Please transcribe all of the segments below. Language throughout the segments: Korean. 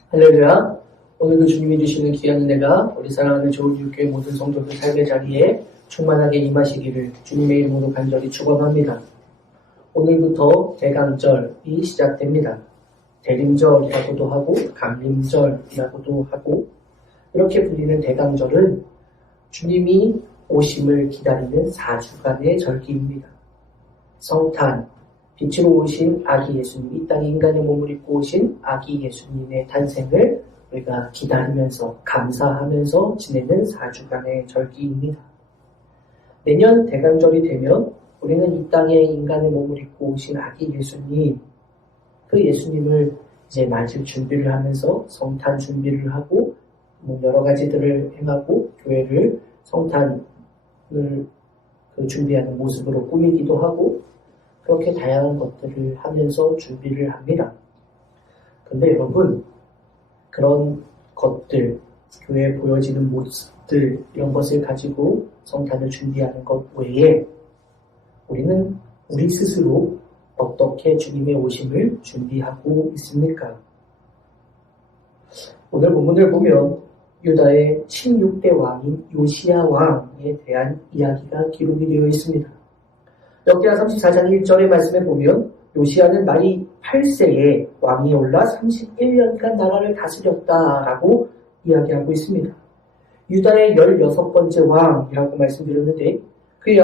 할렐루야. 오늘도 주님이 주시는 귀한 은혜가 우리 사랑하는 조울교회 모든 성도들 삶의 자리에 충만하게 임하시기를 주님의 이름으로 간절히 축원합니다. 오늘부터 대강절이 시작됩니다. 대림절이라고도 하고 강림절이라고도 하고 이렇게 불리는 대강절은 주님이 오심을 기다리는 4주간의 절기입니다. 성탄, 빛으로 오신 아기 예수님, 이 땅에 인간의 몸을 입고 오신 아기 예수님의 탄생을 우리가 기다리면서 감사하면서 지내는 4주간의 절기입니다. 내년 대강절이 되면 우리는 이 땅에 인간의 몸을 입고 오신 아기 예수님, 그 예수님을 이제 맞을 준비를 하면서 성탄 준비를 하고 여러 가지들을 행하고 교회를 성탄을 준비하는 모습으로 꾸미기도 하고 그렇게 다양한 것들을 하면서 준비를 합니다. 근데 여러분, 그런 것들, 교회에 보여지는 모습들, 이런 것을 가지고 성탄을 준비하는 것 외에 우리는 우리 스스로 어떻게 주님의 오심을 준비하고 있습니까? 오늘 본문을 보면 유다의 16대 왕인 요시야 왕에 대한 이야기가 기록이 되어 있습니다. 역대하 34장 1절의 말씀에 보면 요시야는 나이 8세에 왕이 올라 31년간 나라를 다스렸다라고 이야기하고 있습니다. 유다의 16번째 왕이라고 말씀드렸는데 그의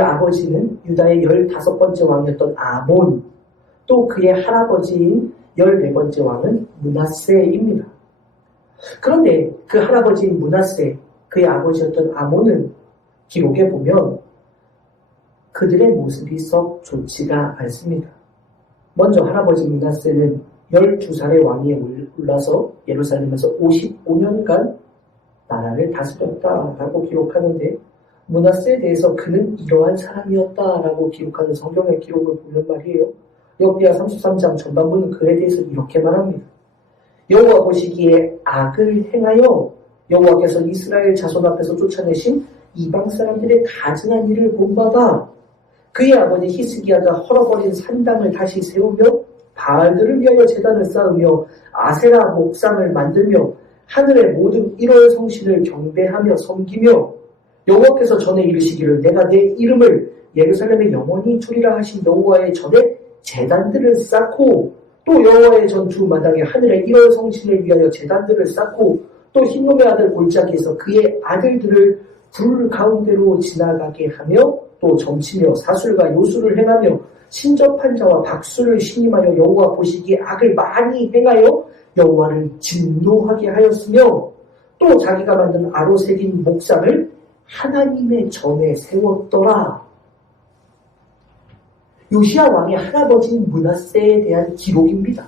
아버지는 유다의 15번째 왕이었던 아몬, 또 그의 할아버지인 14번째 왕은 므낫세입니다. 그런데 그 할아버지인 므낫세, 그의 아버지였던 아몬은 기록에 보면 그들의 모습이 썩 좋지가 않습니다. 먼저 할아버지 므낫세는 12살의 왕위에 올라서 예루살렘에서 55년간 나라를 다스렸다라고 기록하는데 므낫세에 대해서 그는 이러한 사람이었다라고 기록하는 성경의 기록을 보면 말이에요. 역대하 33장 전반부는 그에 대해서 이렇게 말합니다. 여호와 보시기에 악을 행하여 여호와께서 이스라엘 자손 앞에서 쫓아내신 이방 사람들의 가증한 일을 본받아 그의 아버지 히스기야가 헐어버린 산당을 다시 세우며 바알들을 위하여 제단을 쌓으며 아세라 목상을 만들며 하늘의 모든 일월 성신을 경배하며 섬기며 여호와께서 전에 이르시기를 내가 내 이름을 예루살렘에 영원히 두리라 하신 여호와의 전에 제단들을 쌓고 또 여호와의 전 두 마당에 하늘의 일월 성신을 위하여 제단들을 쌓고 또 흰놈의 아들 골짜기에서 그의 아들들을 불 가운데로 지나가게 하며 또 점치며 사술과 요술을 행하며 신접한 자와 박수를 신임하여 여호와 보시기에 악을 많이 행하여 여호와를 진노하게 하였으며 또 자기가 만든 아로 새긴 목상을 하나님의 전에 세웠더라. 요시야 왕의 할아버지인 므낫세에 대한 기록입니다.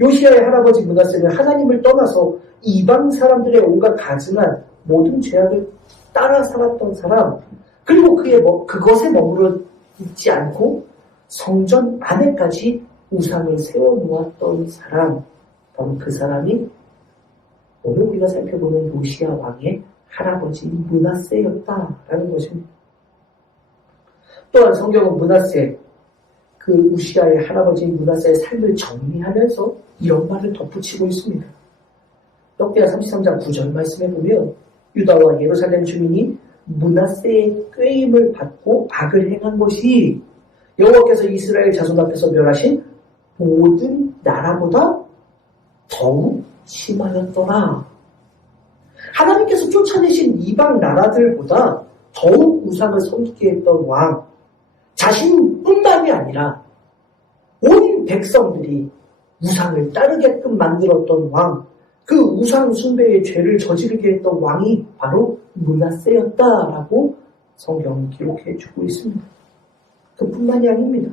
요시야의 할아버지 므낫세는 하나님을 떠나서 이방 사람들의 온갖 가증한 모든 죄악을 따라 살았던 사람, 그리고 그것에 머무르 있지 않고 성전 안에까지 우상을 세워놓았던 사람, 바로 그 사람이 오늘 우리가 살펴보는 요시야 왕의 할아버지인 므낫세였다라는 것입니다. 또한 성경은 므낫세, 그 우시야의 할아버지인 므낫세의 삶을 정리하면서 이런 말을 덧붙이고 있습니다. 역대하 33장 9절 말씀에 보면 유다와 예루살렘 주민이 므낫세의 꾀임을 받고 악을 행한 것이 여호와께서 이스라엘 자손 앞에서 멸하신 모든 나라보다 더욱 심하였더라. 하나님께서 쫓아내신 이방 나라들보다 더욱 우상을 섬기게 했던 왕, 자신뿐만이 아니라 온 백성들이 우상을 따르게끔 만들었던 왕, 그 우상 숭배의 죄를 저지르게 했던 왕이 바로 므낫세였다라고 성경은 기록해주고 있습니다. 그뿐만이 아닙니다.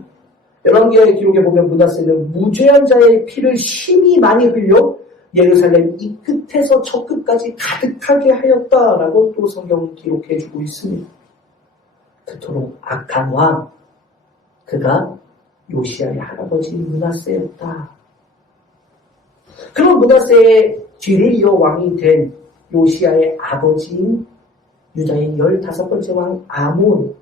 열왕기하의 기록에 보면 므낫세는 무죄한 자의 피를 심히 많이 흘려 예루살렘 이 끝에서 저 끝까지 가득하게 하였다라고 또 성경은 기록해주고 있습니다. 그토록 악한 왕, 그가 요시야의 할아버지 므낫세였다. 그런 므낫세의 뒤를 이어 왕이 된 요시야의 아버지인 유다의 15번째 왕 아몬,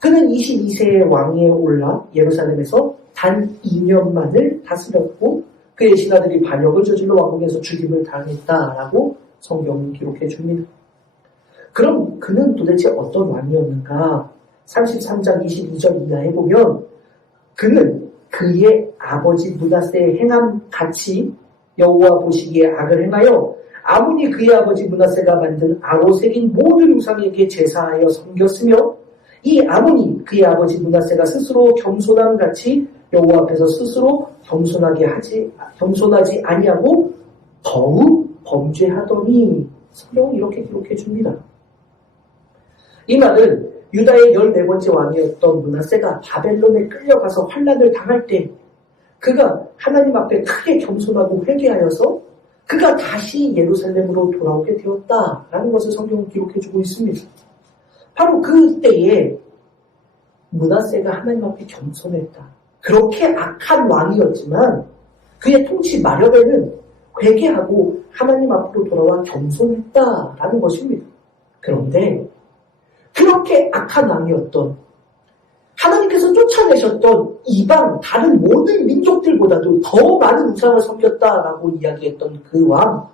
그는 22세의 왕위에 올라 예루살렘에서 단 2년만을 다스렸고 그의 신하들이 반역을 저질러 왕궁에서 죽임을 당했다라고 성경은 기록해 줍니다. 그럼 그는 도대체 어떤 왕이었는가? 33장 22절 이하에 보면 그는 그의 아버지 므낫세의 행함 같이 여호와 보시기에 악을 행하여 아몬이 그의 아버지 므낫세가 만든 아로색인 모든 우상에게 제사하여 섬겼으며 이 아몬이 그의 아버지 므낫세가 스스로 겸손함 같이 여호와 앞에서 스스로 겸손하지 아니하고 더욱 범죄하더니 성경은 이렇게 기록해 줍니다. 이 말은 유다의 14번째 왕이었던 므낫세가 바벨론에 끌려가서 환난을 당할 때 그가 하나님 앞에 크게 겸손하고 회개하여서 그가 다시 예루살렘으로 돌아오게 되었다라는 것을 성경은 기록해주고 있습니다. 바로 그때에 므낫세가 하나님 앞에 겸손했다. 그렇게 악한 왕이었지만 그의 통치 마렵에는 회개하고 하나님 앞으로 돌아와 겸손했다라는 것입니다. 그런데 그렇게 악한 왕이었던 하나님께서 쫓아내셨던 이방 다른 모든 민족들보다도 더 많은 우상을 섬겼다라고 이야기했던 그 왕,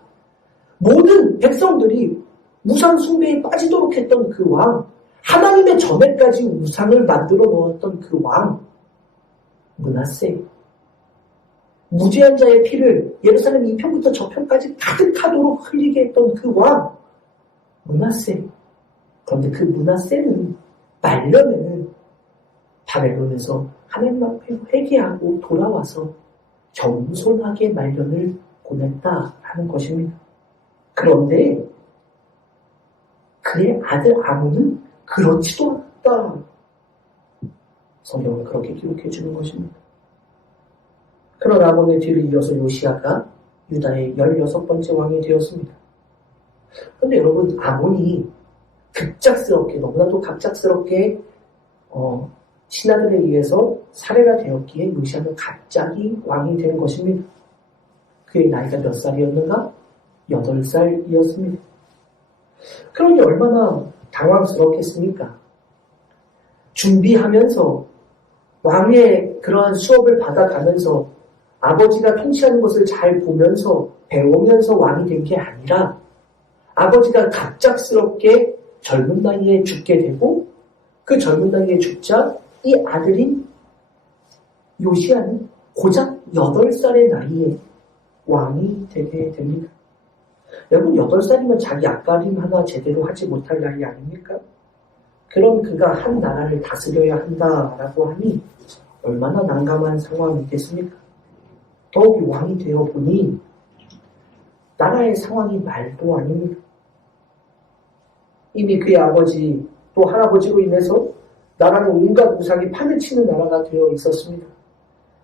모든 백성들이 우상 숭배에 빠지도록 했던 그 왕, 하나님의 전에까지 우상을 만들어 놓았던 그 왕, 므낫세, 무죄한 자의 피를 예루살렘 이편부터 저편까지 가득하도록 흘리게 했던 그 왕, 므낫세. 그런데 그 므낫세는 말년에는 바벨론에서 하나님 앞에 회개하고 돌아와서 겸손하게 말년을 보냈다라는 것입니다. 그런데 그의 아들 아몬은 그렇지도 않다. 성경은 그렇게 기록해 주는 것입니다. 그런 아몬의 뒤를 이어서 요시야가 유다의 16번째 왕이 되었습니다. 그런데 여러분, 아몬이 급작스럽게, 너무나도 갑작스럽게 신하들에 의해서 살해가 되었기에 요시야는 갑자기 왕이 된 것입니다. 그의 나이가 몇 살이었는가? 8살이었습니다. 그러니 얼마나 당황스럽겠습니까? 준비하면서 왕의 그러한 수업을 받아가면서 아버지가 통치하는 것을 잘 보면서 배우면서 왕이 된 게 아니라 아버지가 갑작스럽게 젊은 나이에 죽게 되고 그 젊은 나이에 죽자 이 아들인 요시야는 고작 8살의 나이에 왕이 되게 됩니다. 여러분, 8살이면 자기 앞가림 하나 제대로 하지 못할 나이 아닙니까? 그럼 그가 한 나라를 다스려야 한다라고 하니 얼마나 난감한 상황이겠습니까? 더욱이 왕이 되어 보니 나라의 상황이 말도 아닙니다. 이미 그의 아버지 또 할아버지로 인해서 나라는 온갖 우상이 판을 치는 나라가 되어 있었습니다.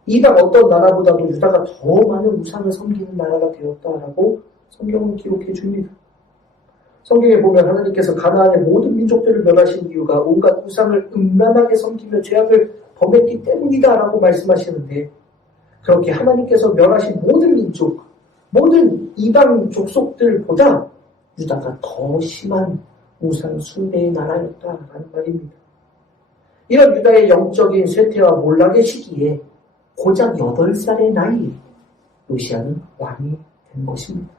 이방 어떤 나라보다도 유다가 더 많은 우상을 섬기는 나라가 되었다라고 성경은 기록해 줍니다. 성경에 보면 하나님께서 가나안의 모든 민족들을 멸하신 이유가 온갖 우상을 음란하게 섬기며 죄악을 범했기 때문이다라고 말씀하시는데 그렇게 하나님께서 멸하신 모든 민족, 모든 이방 족속들보다 유다가 더 심한 우상 숭배의 나라였다라는 말입니다. 이런 유다의 영적인 쇠퇴와 몰락의 시기에 고작 8살의 나이에 요시야는 왕이 된 것입니다.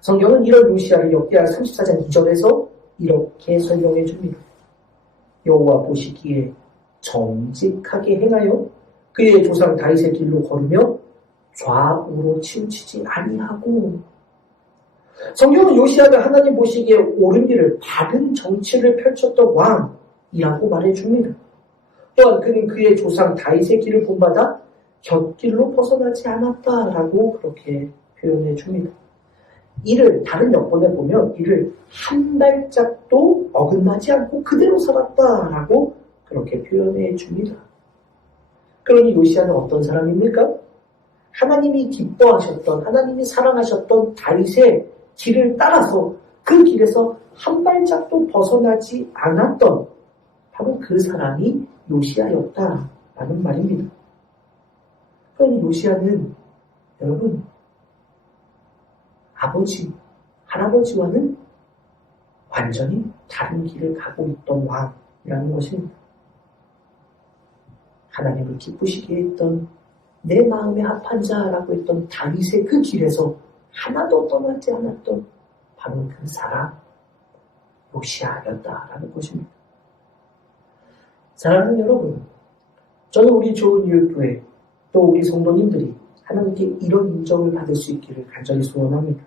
성경은 이런 요시야를 역대하 34장 2절에서 이렇게 설명해 줍니다. 여호와 보시기에 정직하게 행하여 그의 조상 다윗의 길로 걸으며 좌우로 치우치지 아니하고. 성경은 요시야가 하나님 보시기에 옳은 길을 바른 정치를 펼쳤던 왕이라고 말해줍니다. 또한 그는 그의 조상 다윗의 길을 본받아 곁길로 벗어나지 않았다라고 그렇게 표현해 줍니다. 이를 다른 역본에 보면 이를 한 발짝도 어긋나지 않고 그대로 살았다라고 그렇게 표현해 줍니다. 그러니 요시야는 어떤 사람입니까? 하나님이 기뻐하셨던, 하나님이 사랑하셨던 다윗의 길을 따라서 그 길에서 한 발짝도 벗어나지 않았던 바로 그 사람이 요시야였다라는 말입니다. 그러니 요시야는 여러분 아버지, 할아버지와는 완전히 다른 길을 가고 있던 왕이라는 것입니다. 하나님을 기쁘시게 했던 내 마음에 합한 자라고 했던 다윗의 그 길에서 하나도 떠나지 않았던 바로 그 사람 요시아였다라는 것입니다. 사랑하는 여러분, 저는 우리 좋은 이웃교회 또 우리 성도님들이 하나님께 이런 인정을 받을 수 있기를 간절히 소원합니다.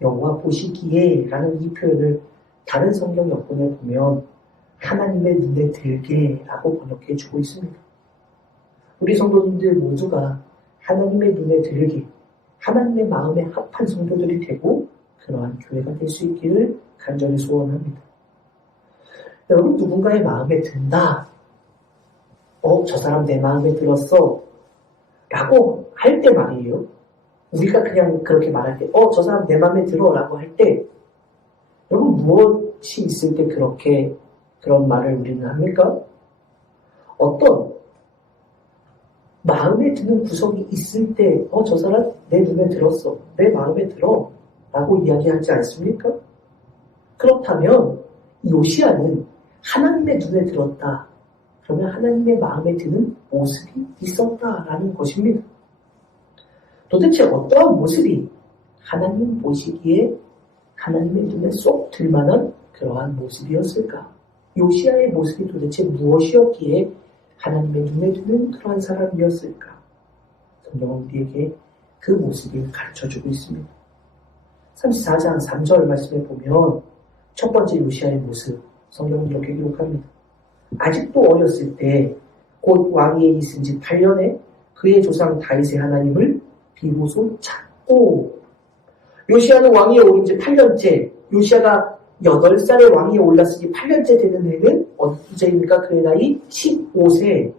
여호와 보시기에 라는 이 표현을 다른 성경 역본에 보면 하나님의 눈에 들게 라고 번역해 주고 있습니다. 우리 성도님들 모두가 하나님의 눈에 들게 하나님의 마음에 합한 성도들이 되고 그러한 교회가 될 수 있기를 간절히 소원합니다. 여러분, 누군가의 마음에 든다. 저 사람 내 마음에 들었어. 라고 할 때 말이에요. 우리가 그냥 그렇게 말할 때, 저 사람 내 마음에 들어. 라고 할 때, 여러분, 무엇이 있을 때 그런 말을 우리는 합니까? 어떤 마음에 드는 구석이 있을 때, 저 사람 내 눈에 들었어. 내 마음에 들어. 라고 이야기하지 않습니까? 그렇다면, 요시아는 하나님의 눈에 들었다. 그러면 하나님의 마음에 드는 모습이 있었다라는 것입니다. 도대체 어떠한 모습이 하나님 보시기에 하나님의 눈에 쏙 들만한 그러한 모습이었을까? 요시아의 모습이 도대체 무엇이었기에 하나님의 눈에 드는 그러한 사람이었을까? 성경은 우리에게 그 모습을 가르쳐주고 있습니다. 34장 3절 말씀에 보면 첫 번째 요시아의 모습, 성경은 이렇게 기록합니다. 아직도 어렸을 때 곧 왕위에 있은 지 8년에 그의 조상 다윗의 하나님을 비로소 찾고, 요시아는 왕위에 오른 지 8년째, 요시아가 8살에 왕위에 올랐으니 8년째 되는 해는 언제입니까? 그의 나이 15세.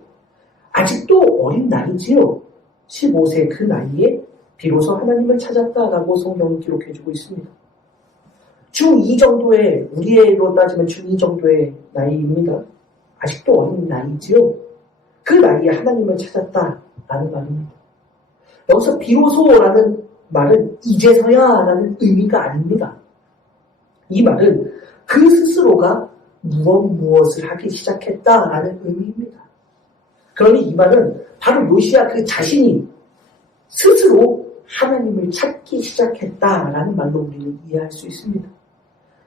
아직도 어린 나이지요. 15세 그 나이에 비로소 하나님을 찾았다라고 성경은 기록해주고 있습니다. 중2 정도의, 우리로 따지면 중2 정도의 나이입니다. 아직도 어린 나이지요. 그 나이에 하나님을 찾았다라는 말입니다. 여기서 비로소라는 말은 이제서야 라는 의미가 아닙니다. 이 말은 그 스스로가 무엇을 하기 시작했다라는 의미입니다. 그러니 이 말은 바로 요시아 그 자신이 스스로 하나님을 찾기 시작했다라는 말로 우리는 이해할 수 있습니다.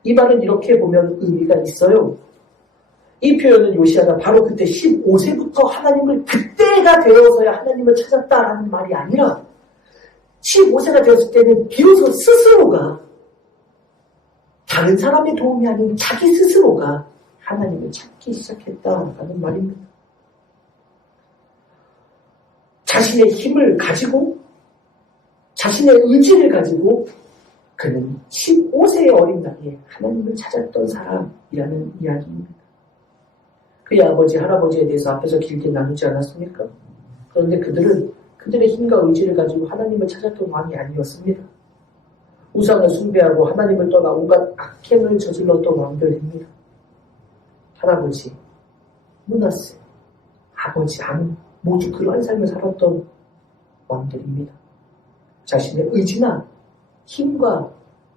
이 말은 이렇게 보면 의미가 있어요. 이 표현은 요시아가 바로 그때 15세부터 하나님을 그때가 되어서야 하나님을 찾았다라는 말이 아니라 15세가 되었을 때는 비로소 스스로가 다른 사람의 도움이 아닌 자기 스스로가 하나님을 찾기 시작했다라는 말입니다. 자신의 힘을 가지고 자신의 의지를 가지고 그는 15세의 어린 나이에 하나님을 찾았던 사람이라는 이야기입니다. 그의 아버지, 할아버지에 대해서 앞에서 길게 나누지 않았습니까? 그런데 그들의 힘과 의지를 가지고 하나님을 찾았던 왕이 아니었습니다. 우상을 숭배하고 하나님을 떠나 온갖 악행을 저질렀던 왕들입니다. 할아버지, 므낫세, 아버지, 암 모두 그러한 삶을 살았던 왕들입니다. 자신의 의지나 힘과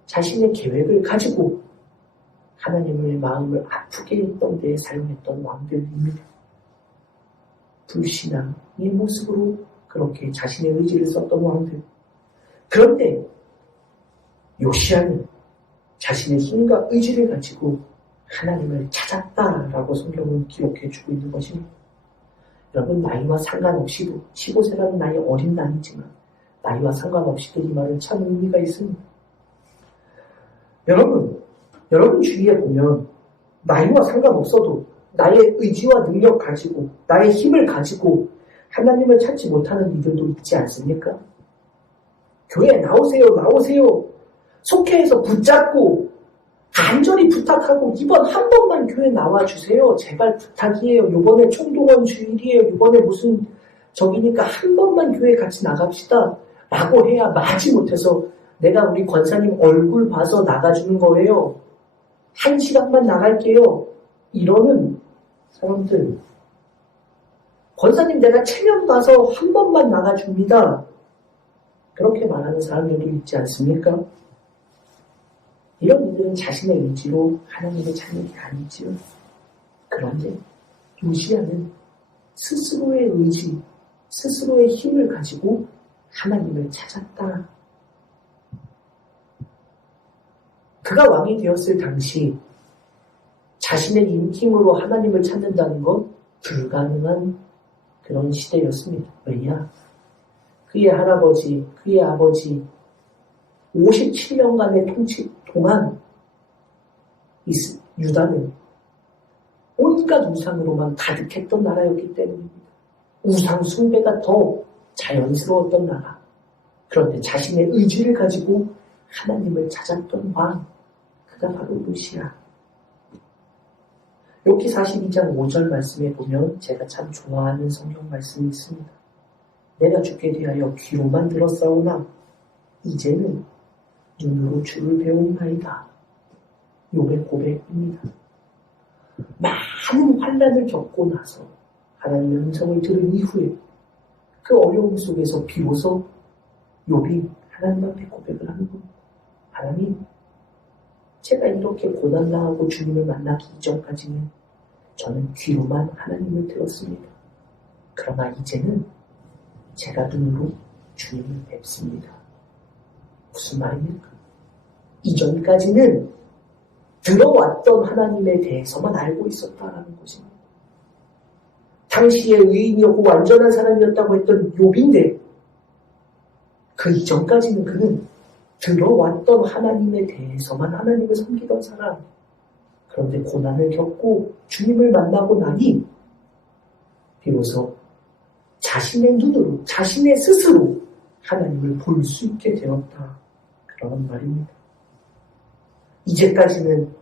자신의 계획을 가지고 하나님의 마음을 아프게 했던 데에 사용했던 왕들입니다. 불신앙의 모습으로 그렇게 자신의 의지를 썼던 왕들. 그런데 요시아는 자신의 힘과 의지를 가지고 하나님을 찾았다라고 성경은 기록해주고 있는 것입니다. 여러분, 나이와 상관없이도 15세라는 나이 어린 나이지만 나이와 상관없이도 이 말은 참 의미가 있습니다. 여러분 주위에 보면 나이와 상관없어도 나의 의지와 능력 가지고 나의 힘을 가지고 하나님을 찾지 못하는 이들도 있지 않습니까? 교회에 나오세요. 속회에서 붙잡고 간절히 부탁하고 이번 한 번만 교회 나와주세요. 제발 부탁이에요. 요번에 총동원 주일이에요. 요번에 무슨 저기니까 한 번만 교회 같이 나갑시다. 라고 해야 마지 못해서 내가 우리 권사님 얼굴 봐서 나가주는 거예요. 1시간만 나갈게요. 이러는 사람들. 권사님 내가 체면 봐서 한 번만 나가줍니다. 그렇게 말하는 사람들도 있지 않습니까? 이런 이들은 자신의 의지로 하나님을 찾는 게 아니지요. 그런데 요시아는 스스로의 의지, 스스로의 힘을 가지고 하나님을 찾았다. 그가 왕이 되었을 당시 자신의 힘으로 하나님을 찾는다는 건 불가능한 그런 시대였습니다. 왜냐? 그의 할아버지, 그의 아버지 57년간의 통치 동안 유다는 온갖 우상으로만 가득했던 나라였기 때문입니다. 우상 숭배가 더 자연스러웠던 나라. 그런데 자신의 의지를 가지고 하나님을 찾았던 왕, 그가 바로 요시야. 욥기 42장 5절 말씀에 보면 제가 참 좋아하는 성경 말씀이 있습니다. 내가 주께 대하여 귀로만 들었사오나 이제는 눈으로 주를 배우나이다. 욥의 고백입니다. 많은 환난을 겪고 나서 하나님의 음성을 들은 이후에 그 어려움 속에서 비로소 욥이 하나님 앞에 고백을 하는 겁니다. 하나님, 제가 이렇게 고난당하고 주님을 만나기 이전까지는 저는 귀로만 하나님을 들었습니다. 그러나 이제는 제가 눈으로 주님을 뵙습니다. 무슨 말입니까? 이전까지는 들어왔던 하나님에 대해서만 알고 있었다라는 것입니다. 당시에 의인이었고 완전한 사람이었다고 했던 욥인데 그 이전까지는 그는 들어왔던 하나님에 대해서만 하나님을 섬기던 사람. 그런데 고난을 겪고 주님을 만나고 나니 비로소 자신의 눈으로, 자신의 스스로 하나님을 볼 수 있게 되었다. 그런 말입니다. 이제까지는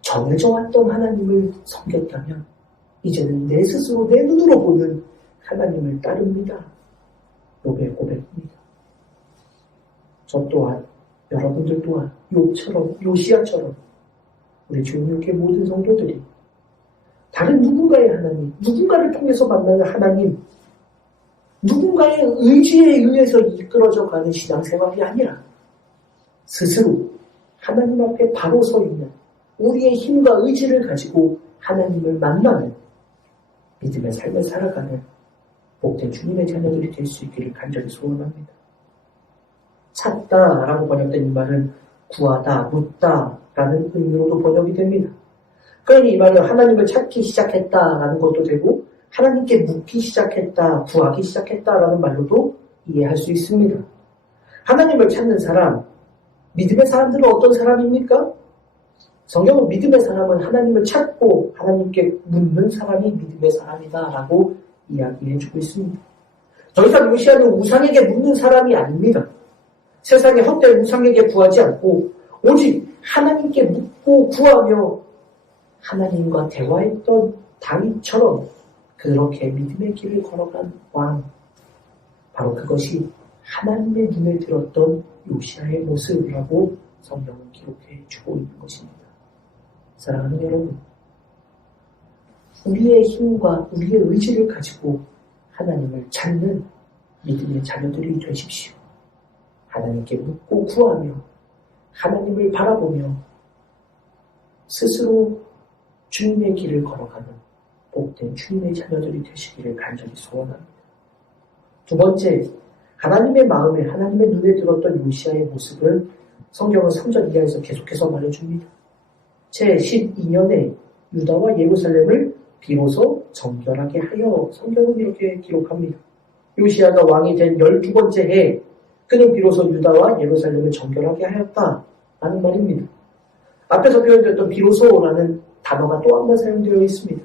정해져 왔던 하나님을 섬겼다면 이제는 내 스스로 내 눈으로 보는 하나님을 따릅니다. 욥의 고백입니다. 저 또한, 여러분들 또한 욥처럼, 요시야처럼 우리 주님께 모든 성도들이 다른 누군가의 하나님, 누군가를 통해서 만나는 하나님, 누군가의 의지에 의해서 이끌어져 가는 신앙생활이 아니라 스스로 하나님 앞에 바로 서 있는 우리의 힘과 의지를 가지고 하나님을 만나는 믿음의 삶을 살아가는 복된 주님의 자녀들이 될 수 있기를 간절히 소원합니다. 찾다라고 번역된 이 말은 구하다, 묻다라는 의미로도 번역이 됩니다. 그러니 이 말은 하나님을 찾기 시작했다라는 것도 되고 하나님께 묻기 시작했다, 구하기 시작했다라는 말로도 이해할 수 있습니다. 하나님을 찾는 사람, 믿음의 사람들은 어떤 사람입니까? 성경은 믿음의 사람은 하나님을 찾고 하나님께 묻는 사람이 믿음의 사람이다라고 이야기해주고 있습니다. 더 이상 요시야는 우상에게 묻는 사람이 아닙니다. 세상의 헛된 우상에게 구하지 않고 오직 하나님께 묻고 구하며 하나님과 대화했던 다윗처럼 그렇게 믿음의 길을 걸어간 왕, 바로 그것이 하나님의 눈에 들었던 요시야의 모습이라고 성경은 기록해 주고 있는 것입니다. 사랑하는 여러분, 우리의 힘과 우리의 의지를 가지고 하나님을 찾는 믿음의 자녀들이 되십시오. 하나님께 묻고 구하며 하나님을 바라보며 스스로 주님의 길을 걸어가는 복된 주님의 자녀들이 되시기를 간절히 소원합니다. 두 번째, 하나님의 마음에 하나님의 눈에 들었던 요시야의 모습을 성경은 3절 이하에서 계속해서 말해줍니다. 제12년에 유다와 예루살렘을 비로소 정결하게 하여 성경은 이렇게 기록합니다. 요시야가 왕이 된 12번째 해에 그는 비로소 유다와 예루살렘을 정결하게 하였다라는 말입니다. 앞에서 표현되었던 비로소라는 단어가 또 한 번 사용되어 있습니다.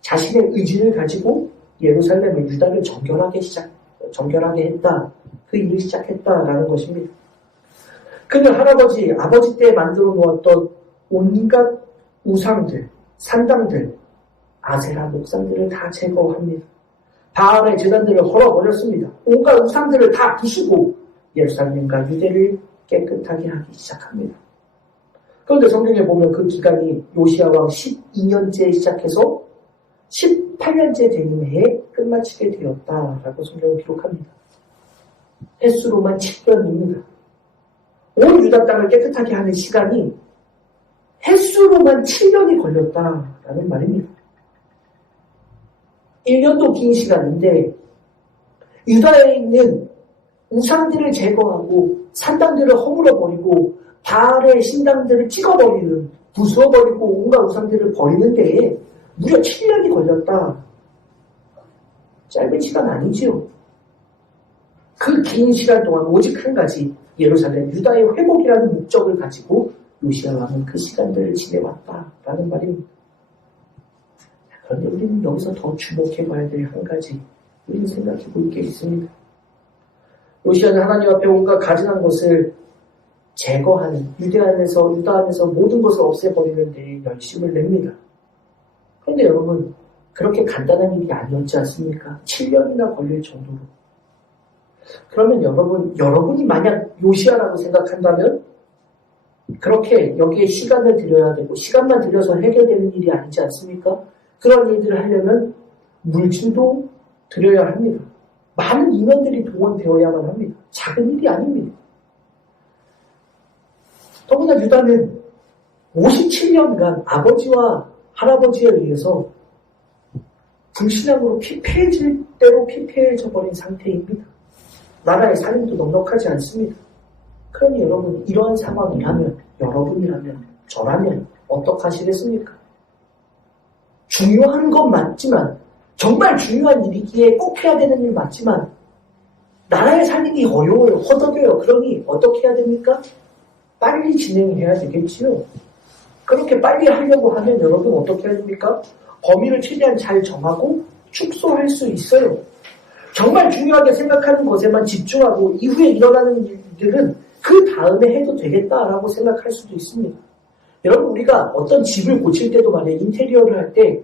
자신의 의지를 가지고 예루살렘을 유다를 정결하게 했다. 그 일을 시작했다라는 것입니다. 그는 할아버지, 아버지 때 만들어 놓았던 온갖 우상들, 산당들, 아세라 목상들을 다 제거합니다. 바알의 제단들을 헐어버렸습니다. 온갖 우상들을 다 부수고 예루살렘과 유대를 깨끗하게 하기 시작합니다. 그런데 성경에 보면 그 기간이 요시야 왕 12년째 시작해서 18년째 되는 해에 끝마치게 되었다라고 성경은 기록합니다. 횟수로만 7년입니다. 온 유다 땅을 깨끗하게 하는 시간이 횟수로만 7년이 걸렸다라는 말입니다. 1년도 긴 시간인데 유다에 있는 우상들을 제거하고 산당들을 허물어버리고 바알의 신당들을 찍어버리는, 부수어버리고 온갖 우상들을 버리는 데에 무려 7년이 걸렸다. 짧은 시간 아니지요. 그 긴 시간 동안 오직 한 가지, 예루살렘, 유다의 회복이라는 목적을 가지고 요시야 왕은 그 시간들을 지내왔다라는 말입니다. 그런데 우리는 여기서 더 주목해봐야 될 한 가지, 우리는 생각해 볼 게 있습니다. 요시야는 하나님 앞에 온갖 가증한 것을 제거하는, 유다 안에서 모든 것을 없애버리는 데 열심을 냅니다. 그런데 여러분, 그렇게 간단한 일이 아니었지 않습니까? 7년이나 걸릴 정도로. 그러면 여러분이 만약 요시야라고 생각한다면 그렇게 여기에 시간을 들여야 되고 시간만 들여서 해결되는 일이 아니지 않습니까? 그런 일들을 하려면 물질도 들여야 합니다. 많은 인원들이 동원되어야만 합니다. 작은 일이 아닙니다. 더구나 유다는 57년간 아버지와 할아버지에 의해서 불신앙으로 피폐해질 대로 피폐해져 버린 상태입니다. 나라의 살림도 넉넉하지 않습니다. 그러니 여러분, 이러한 상황이라면, 여러분이라면, 저라면 어떡하시겠습니까? 중요한 건 맞지만, 정말 중요한 일이기에 꼭 해야 되는 일 맞지만, 나라의 살림이 어려워요, 허덕여요. 그러니 어떻게 해야 됩니까? 빨리 진행해야 되겠지요. 그렇게 빨리 하려고 하면 여러분 어떻게 해야 됩니까? 범위를 최대한 잘 정하고 축소할 수 있어요. 정말 중요하게 생각하는 것에만 집중하고 이후에 일어나는 일들은 그 다음에 해도 되겠다라고 생각할 수도 있습니다. 여러분, 우리가 어떤 집을 고칠 때도 말이에요. 인테리어를 할 때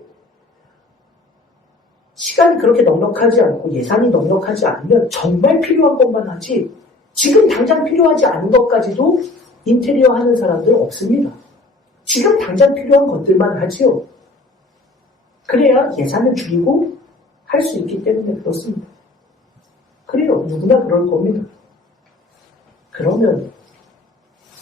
시간이 그렇게 넉넉하지 않고 예산이 넉넉하지 않으면 정말 필요한 것만 하지 지금 당장 필요하지 않은 것까지도 인테리어 하는 사람들은 없습니다. 지금 당장 필요한 것들만 하지요. 그래야 예산을 줄이고 할 수 있기 때문에 그렇습니다. 그래요. 누구나 그럴 겁니다. 그러면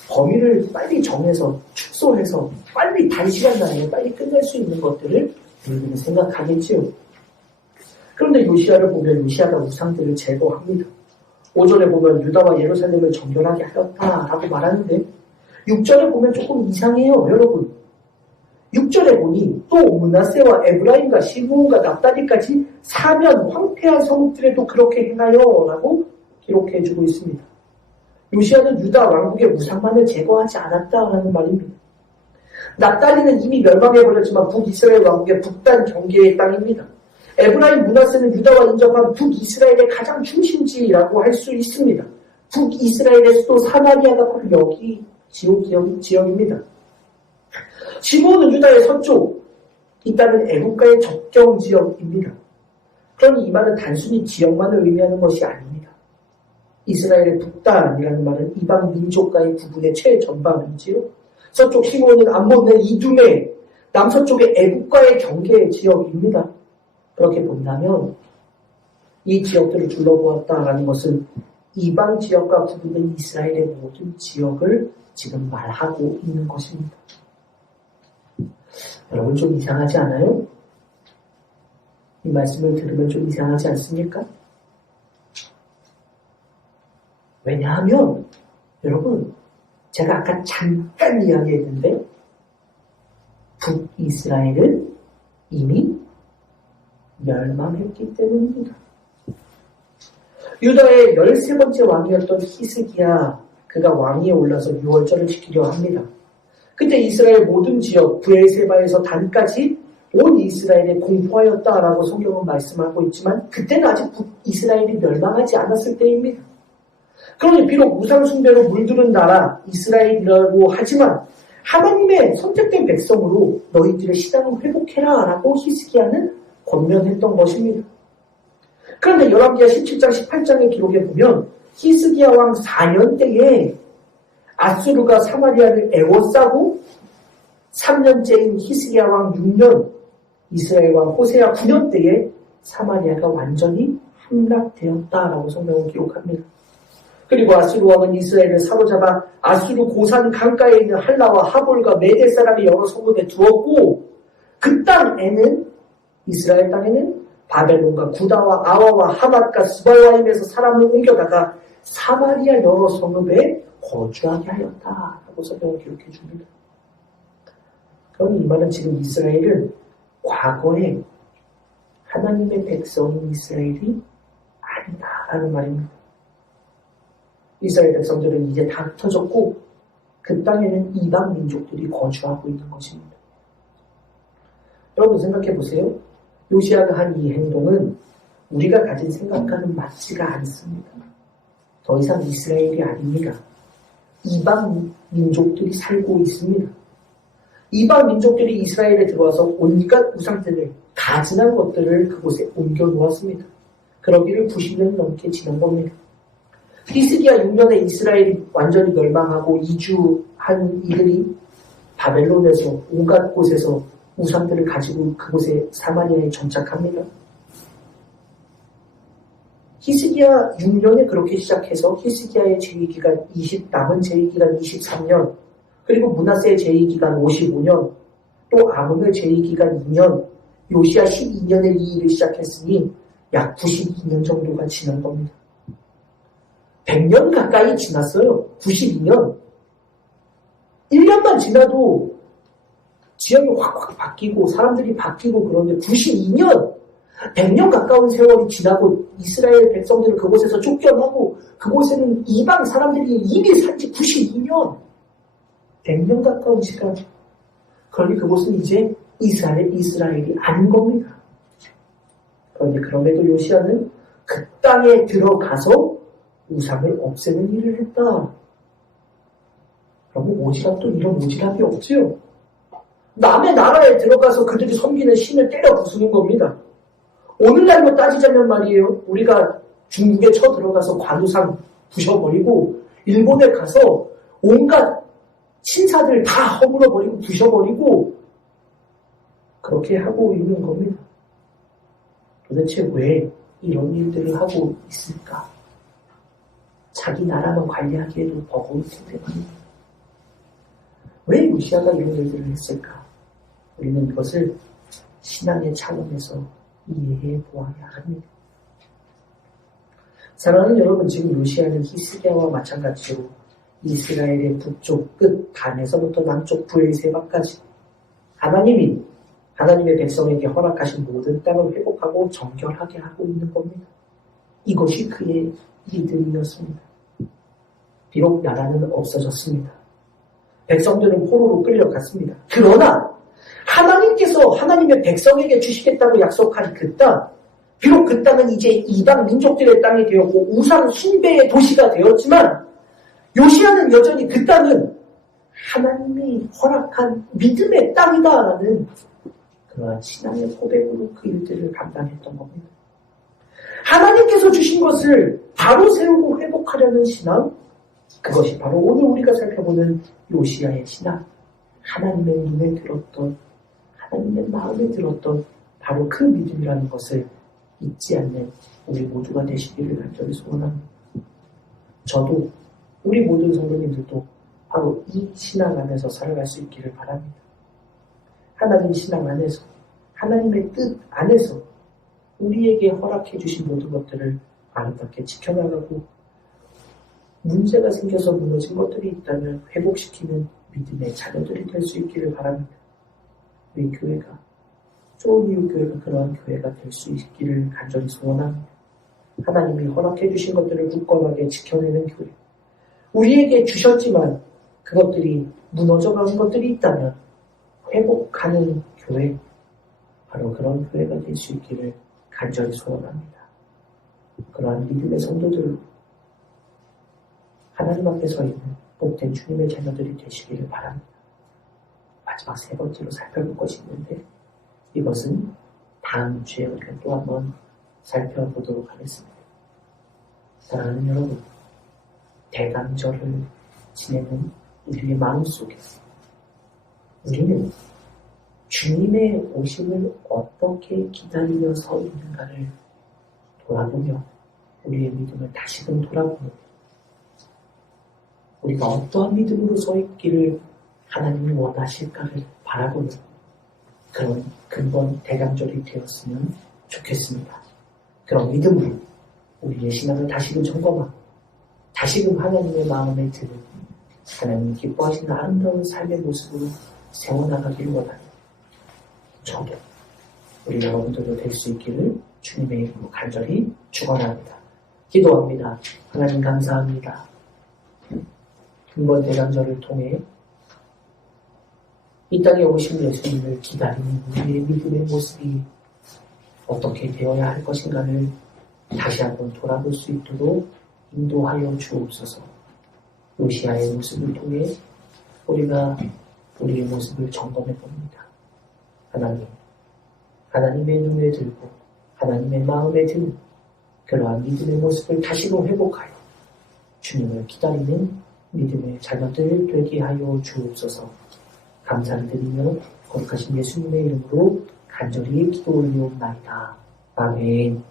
범위를 빨리 정해서 축소해서 빨리 단시간 내에 빨리 끝낼 수 있는 것들을 우리는 생각하겠지요. 그런데 요시야를 보면 요시야가 우상들을 제거합니다. 5절에 보면 유다와 예루살렘을 정결하게 하였다라고 말하는데 6절에 보면 조금 이상해요, 여러분. 6절에 보니 또 므낫세와 에브라임과 시므온과 납달리까지 사면 황폐한 성읍들에도 그렇게 행하여 라고 기록해주고 있습니다. 요시야는 유다 왕국의 우상만을 제거하지 않았다라는 말입니다. 납달리는 이미 멸망해버렸지만 북이스라엘 왕국의 북단 경계의 땅입니다. 에브라임 므낫세는 유다와 인접한 북이스라엘의 가장 중심지라고 할 수 있습니다. 북이스라엘의 수도 사마리아가 바로 여기 지역입니다. 시므온은 유다의 서쪽, 이 땅은 애국가의 접경 지역입니다. 그러니 이 말은 단순히 지역만을 의미하는 것이 아닙니다. 이스라엘의 북단이라는 말은 이방 민족과의 구분의 최전방이지요. 서쪽 시므온은 암몬의 이둠의 남서쪽의 애국가의 경계 지역입니다. 그렇게 본다면 이 지역들을 둘러보았다라는 것은 이방 지역과 구분된 이스라엘의 모든 지역을 지금 말하고 있는 것입니다. 여러분, 좀 이상하지 않아요? 이 말씀을 들으면 좀 이상하지 않습니까? 왜냐하면 여러분, 제가 아까 잠깐 이야기했는데 북이스라엘은 이미 멸망했기 때문입니다. 유다의 13번째 왕이었던 히스기야, 그가 왕위에 올라서 유월절을 지키려 합니다. 그때 이스라엘 모든 지역, 브엘세바에서 단까지 온 이스라엘에 공포하였다라고 성경은 말씀하고 있지만 그때는 아직 북이스라엘이 멸망하지 않았을 때입니다. 그러니 비록 우상숭배로 물드는 나라 이스라엘이라고 하지만 하나님의 선택된 백성으로 너희들의 신앙을 회복해라 라고 히스기야는 권면했던 것입니다. 그런데 열왕기하 17장 18장의 기록에 보면 히스기야 왕 4년 때에 아수르가 사마리아를 에워싸고 3년째인 히스기야 왕 6년, 이스라엘 왕 호세아 9년 때에 사마리아가 완전히 함락되었다라고 성경은 기록합니다. 그리고 아수르 왕은 이스라엘을 사로잡아 아수르 고산 강가에 있는 할라와 하볼과 메대 사람의 여러 성읍에 두었고 그 땅에는, 이스라엘 땅에는 바벨론과 구다와 아와와 하맛과 스발라임에서 사람을 옮겨다가 사마리아 여러 성읍에 거주하게 하였다 라고 성경을 기록해 줍니다. 그러니 이 말은 지금 이스라엘은 과거에 하나님의 백성인 이스라엘이 아니다라는 말입니다. 이스라엘 백성들은 이제 다 흩어졌고 그 땅에는 이방 민족들이 거주하고 있는 것입니다. 여러분 생각해 보세요. 요시아가 한 이 행동은 우리가 가진 생각과는 맞지가 않습니다. 더 이상 이스라엘이 아닙니다. 이방 민족들이 살고 있습니다. 이방 민족들이 이스라엘에 들어와서 온갖 우상들을, 가증한 것들을 그곳에 옮겨 놓았습니다. 그러기를 90년 넘게 지난 겁니다. 히스기야 6년에 이스라엘이 완전히 멸망하고 이주한 이들이 바벨론에서 온갖 곳에서 우상들을 가지고 그곳에 사마리아에 정착합니다. 히스기야 6년에 그렇게 시작해서 히스기야의 제위기간 남은 제위기간 23년, 그리고 므낫세의 제위기간 55년, 또 아몬의 제위기간 2년, 요시야 12년에 이 일을 시작했으니 약 92년 정도가 지난 겁니다. 100년 가까이 지났어요. 92년. 1년만 지나도 지역이 확확 바뀌고 사람들이 바뀌고 그런데 92년, 100년 가까운 세월이 지나고 이스라엘 백성들은 그곳에서 쫓겨나고 그곳에는 이방 사람들이 이미 산지 92년, 100년 가까운 시간. 그러니 그곳은 이제 이스라엘이 아닌 겁니다. 그런데 그럼에도 요시아는 그 땅에 들어가서 우상을 없애는 일을 했다. 그러면 오지랖도 이런 오지랖이 없지요. 남의 나라에 들어가서 그들이 섬기는 신을 때려 부수는 겁니다. 오늘날로 따지자면 말이에요. 우리가 중국에 쳐들어가서 관우상 부셔버리고 일본에 가서 온갖 신사들 다 허물어버리고 부셔버리고 그렇게 하고 있는 겁니다. 도대체 왜 이런 일들을 하고 있을까? 자기 나라만 관리하기에도 버거울 텐데 말입니다. 왜 요시아가 이런 일들을 했을까? 우리는 이것을 신앙의 차원에서 이해해 보아야 합니다. 사랑하는 여러분, 지금 요시아는 히스기야와 마찬가지로 이스라엘의 북쪽 끝 단에서부터 남쪽 브엘세바까지 하나님의 백성에게 허락하신 모든 땅을 회복하고 정결하게 하고 있는 겁니다. 이것이 그의 믿음이었습니다. 비록 나라는 없어졌습니다. 백성들은 포로로 끌려갔습니다. 그러나 하나님께서 하나님의 백성에게 주시겠다고 약속한 그 땅, 비록 그 땅은 이제 이방 민족들의 땅이 되었고 우상 숭배의 도시가 되었지만 요시아는 여전히 그 땅은 하나님이 허락한 믿음의 땅이다라는 그러한 신앙의 고백으로 그 일들을 감당했던 겁니다. 하나님께서 주신 것을 바로 세우고 회복하려는 신앙, 그것이 바로 오늘 우리가 살펴보는 요시아의 신앙, 하나님의 눈에 들었던, 하나님의 마음에 들었던 바로 그 믿음이라는 것을 잊지 않는 우리 모두가 되시기를 간절히 소원합니다. 저도 우리 모든 성도님들도 바로 이 신앙 안에서 살아갈 수 있기를 바랍니다. 하나님 신앙 안에서, 하나님의 뜻 안에서 우리에게 허락해 주신 모든 것들을 아름답게 지켜나가고 문제가 생겨서 무너진 것들이 있다면 회복시키는 믿음의 자녀들이 될 수 있기를 바랍니다. 우리 교회가, 좋은 이웃 교회가 그러한 교회가 될 수 있기를 간절히 소원합니다. 하나님이 허락해 주신 것들을 굳건하게 지켜내는 교회, 우리에게 주셨지만 그것들이 무너져가는 것들이 있다면 회복하는 교회, 바로 그런 교회가 될 수 있기를 간절히 소원합니다. 그러한 믿음의 성도들로 하나님 앞에 서 있는 복된 주님의 자녀들이 되시기를 바랍니다. 마지막 세 번째로 살펴볼 것이 있는데 이것은 다음 주에 우리가 또 한번 살펴보도록 하겠습니다. 사랑하는 여러분, 대강절을 지내는 우리의 마음속에 우리는 주님의 오심을 어떻게 기다리며 서 있는가를 돌아보며 우리의 믿음을 다시금 돌아보며 우리가 어떠한 믿음으로 서 있기를 하나님이 원하실까를 바라보는 그런 근본 대강절이 되었으면 좋겠습니다. 그런 믿음으로 우리의 신앙을 다시금 점검하고 다시금 하나님의 마음에 드는 하나님 기뻐하시는 아름다운 삶의 모습으로 세워나가기를 원하는 저도 우리 여러분들도 될 수 있기를 주님의 이름으로 간절히 축원합니다. 기도합니다. 하나님 감사합니다. 근본 대강절을 통해 이 땅에 오신 예수님을 기다리는 우리의 믿음의 모습이 어떻게 되어야 할 것인가를 다시 한번 돌아볼 수 있도록 인도하여 주옵소서. 요시아의 모습을 통해 우리가 우리의 모습을 점검해 봅니다. 하나님의 눈에 들고 하나님의 마음에 드는 그러한 믿음의 모습을 다시금 회복하여 주님을 기다리는 믿음의 자녀들 되게 하여 주옵소서. 감사를 드리며 거룩하신 예수님의 이름으로 간절히 기도 올리옵나이다. 아멘.